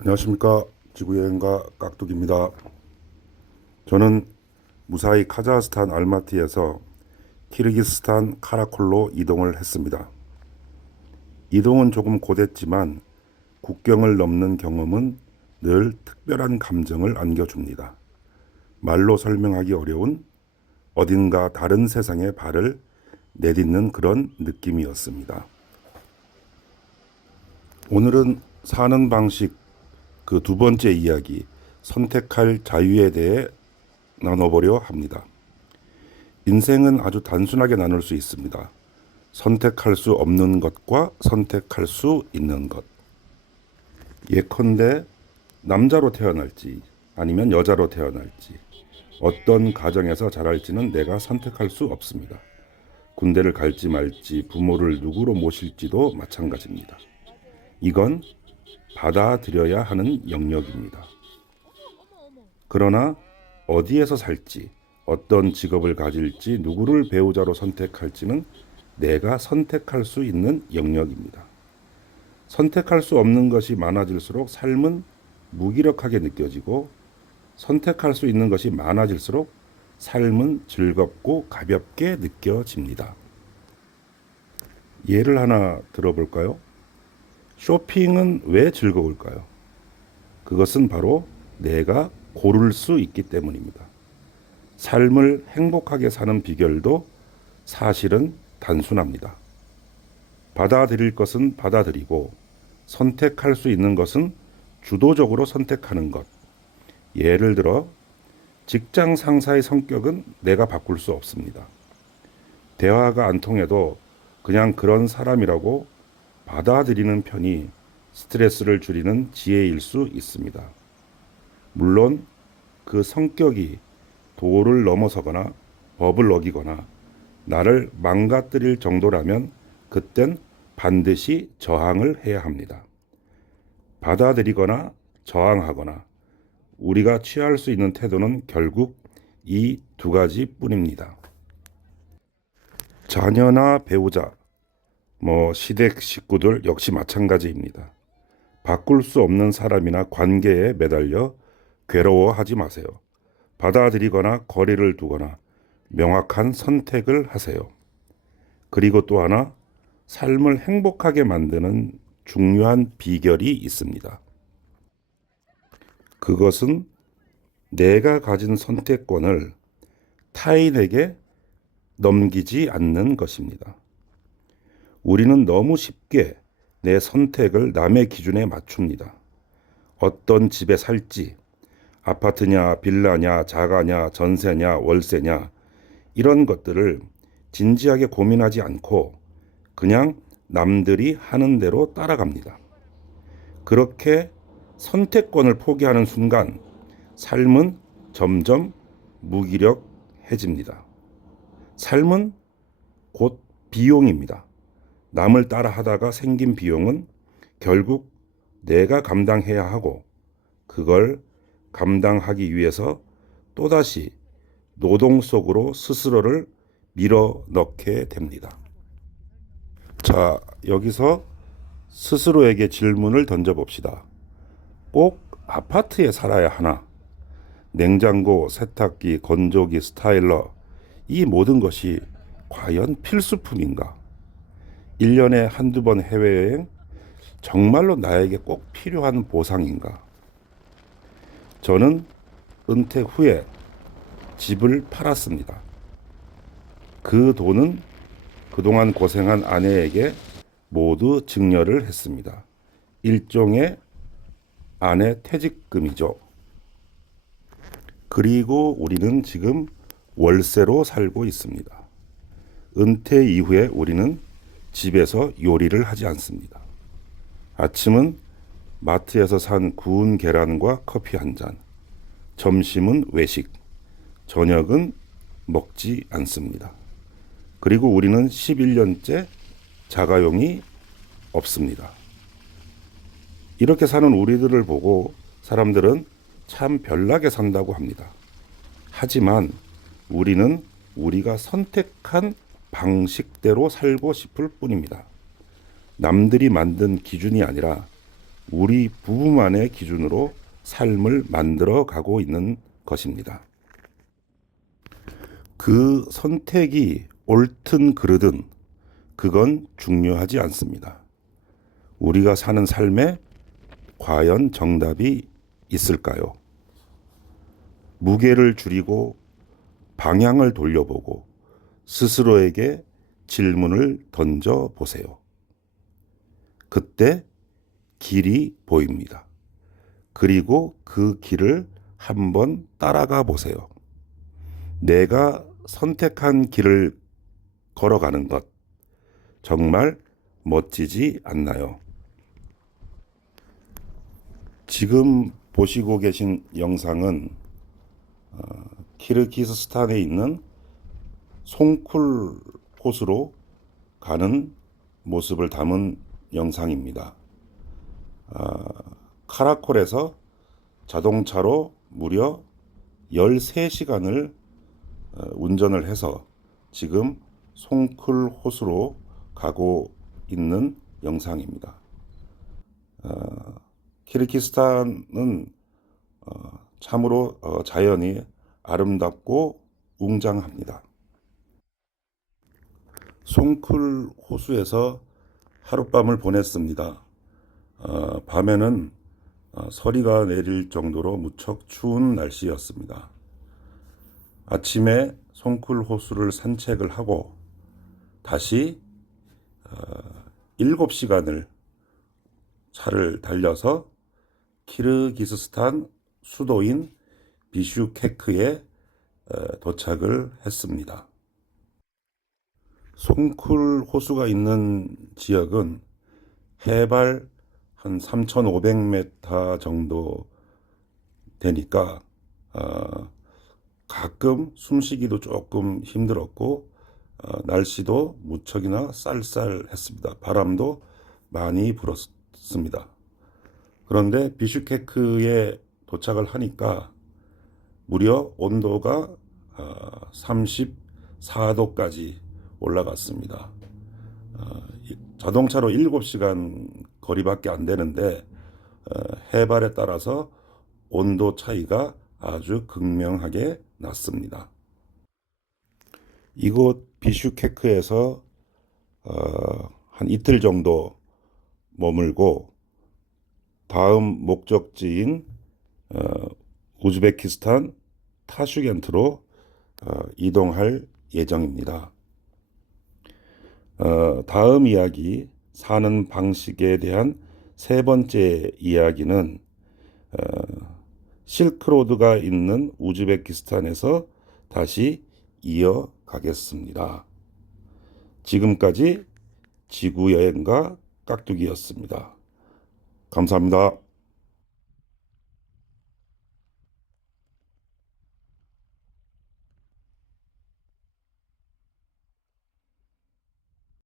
안녕하십니까 지구여행가 깍두기입니다. 저는 무사히 카자흐스탄 알마티에서 키르기스탄 카라콜로 이동을 했습니다. 이동은 조금 고됐지만 국경을 넘는 경험은 늘 특별한 감정을 안겨줍니다. 말로 설명하기 어려운 어딘가 다른 세상에 발을 내딛는 그런 느낌이었습니다. 오늘은 사는 방식 그 두 번째 이야기 선택할 자유에 대해 나눠보려 합니다. 인생은 아주 단순하게 나눌 수 있습니다. 선택할 수 없는 것과 선택할 수 있는 것. 예컨대 남자로 태어날지 아니면 여자로 태어날지 어떤 가정에서 자랄지는 내가 선택할 수 없습니다. 군대를 갈지 말지 부모를 누구로 모실지도 마찬가지입니다. 이건 받아들여야 하는 영역입니다. 그러나 어디에서 살지, 어떤 직업을 가질지, 누구를 배우자로 선택할지는 내가 선택할 수 있는 영역입니다. 선택할 수 없는 것이 많아질수록 삶은 무기력하게 느껴지고 선택할 수 있는 것이 많아질수록 삶은 즐겁고 가볍게 느껴집니다. 예를 하나 들어볼까요? 쇼핑은 왜 즐거울까요? 그것은 바로 내가 고를 수 있기 때문입니다. 삶을 행복하게 사는 비결도 사실은 단순합니다. 받아들일 것은 받아들이고 선택할 수 있는 것은 주도적으로 선택하는 것. 예를 들어 직장 상사의 성격은 내가 바꿀 수 없습니다. 대화가 안 통해도 그냥 그런 사람이라고 받아들이는 편이 스트레스를 줄이는 지혜일 수 있습니다. 물론 그 성격이 도를 넘어서거나 법을 어기거나 나를 망가뜨릴 정도라면 그땐 반드시 저항을 해야 합니다. 받아들이거나 저항하거나 우리가 취할 수 있는 태도는 결국 이 두 가지 뿐입니다. 자녀나 배우자, 뭐 시댁 식구들 역시 마찬가지입니다. 바꿀 수 없는 사람이나 관계에 매달려 괴로워하지 마세요. 받아들이거나 거리를 두거나 명확한 선택을 하세요. 그리고 또 하나 삶을 행복하게 만드는 중요한 비결이 있습니다. 그것은 내가 가진 선택권을 타인에게 넘기지 않는 것입니다. 우리는 너무 쉽게 내 선택을 남의 기준에 맞춥니다. 어떤 집에 살지, 아파트냐, 빌라냐, 자가냐, 전세냐, 월세냐, 이런 것들을 진지하게 고민하지 않고 그냥 남들이 하는 대로 따라갑니다. 그렇게 선택권을 포기하는 순간 삶은 점점 무기력해집니다. 삶은 곧 비용입니다. 남을 따라 하다가 생긴 비용은 결국 내가 감당해야 하고 그걸 감당하기 위해서 또다시 노동 속으로 스스로를 밀어 넣게 됩니다. 자, 여기서 스스로에게 질문을 던져봅시다. 꼭 아파트에 살아야 하나? 냉장고, 세탁기, 건조기, 스타일러, 이 모든 것이 과연 필수품인가? 1년에 한두 번 해외여행? 정말로 나에게 꼭 필요한 보상인가? 저는 은퇴 후에 집을 팔았습니다. 그 돈은 그동안 고생한 아내에게 모두 증여를 했습니다. 일종의 아내 퇴직금이죠. 그리고 우리는 지금 월세로 살고 있습니다. 은퇴 이후에 우리는 집에서 요리를 하지 않습니다. 아침은 마트에서 산 구운 계란과 커피 한 잔, 점심은 외식, 저녁은 먹지 않습니다. 그리고 우리는 11년째 자가용이 없습니다. 이렇게 사는 우리들을 보고 사람들은 참 별나게 산다고 합니다. 하지만 우리는 우리가 선택한 방식대로 살고 싶을 뿐입니다. 남들이 만든 기준이 아니라 우리 부부만의 기준으로 삶을 만들어 가고 있는 것입니다. 그 선택이 옳든 그르든 그건 중요하지 않습니다. 우리가 사는 삶에 과연 정답이 있을까요? 무게를 줄이고 방향을 돌려보고 스스로에게 질문을 던져 보세요. 그때 길이 보입니다. 그리고 그 길을 한번 따라가 보세요. 내가 선택한 길을 걸어가는 것 정말 멋지지 않나요? 지금 보시고 계신 영상은 어, 키르기스스탄에 있는 송쿨 호수로 가는 모습을 담은 영상입니다. 아, 카라콜에서 자동차로 무려 13시간을 어, 운전을 해서 지금 송쿨 호수로 가고 있는 영상입니다. 어, 키르기스탄은 어, 참으로 어, 자연이 아름답고 웅장합니다. 송쿨 호수에서 하룻밤을 보냈습니다. 어, 밤에는 어, 서리가 내릴 정도로 무척 추운 날씨였습니다. 아침에 송쿨 호수를 산책을 하고 다시 어, 7시간을 차를 달려서 키르기스스탄 수도인 비슈케크에 어, 도착을 했습니다. 송쿨 호수가 있는 지역은 해발 한 3,500m 정도 되니까 어, 가끔 숨쉬기도 조금 힘들었고 어, 날씨도 무척이나 쌀쌀했습니다. 바람도 많이 불었습니다. 그런데 비슈케크에 도착을 하니까 무려 온도가 어, 34도까지 올라갔습니다. 어, 이- 자동차로 7시간 거리밖에 안 되는데 어, 해발에 따라서 온도 차이가 아주 극명하게 났습니다. 이곳 비슈케크에서 어, 한 이틀 정도 머물고 다음 목적지인 어, 우즈베키스탄 타슈겐트로 어, 이동할 예정입니다. 어, 다음 이야기 사는 방식에 대한 세 번째 이야기는 어, 실크로드가 있는 우즈베키스탄에서 다시 이어가겠습니다. 지금까지 지구 여행가 깍두기였습니다. 감사합니다.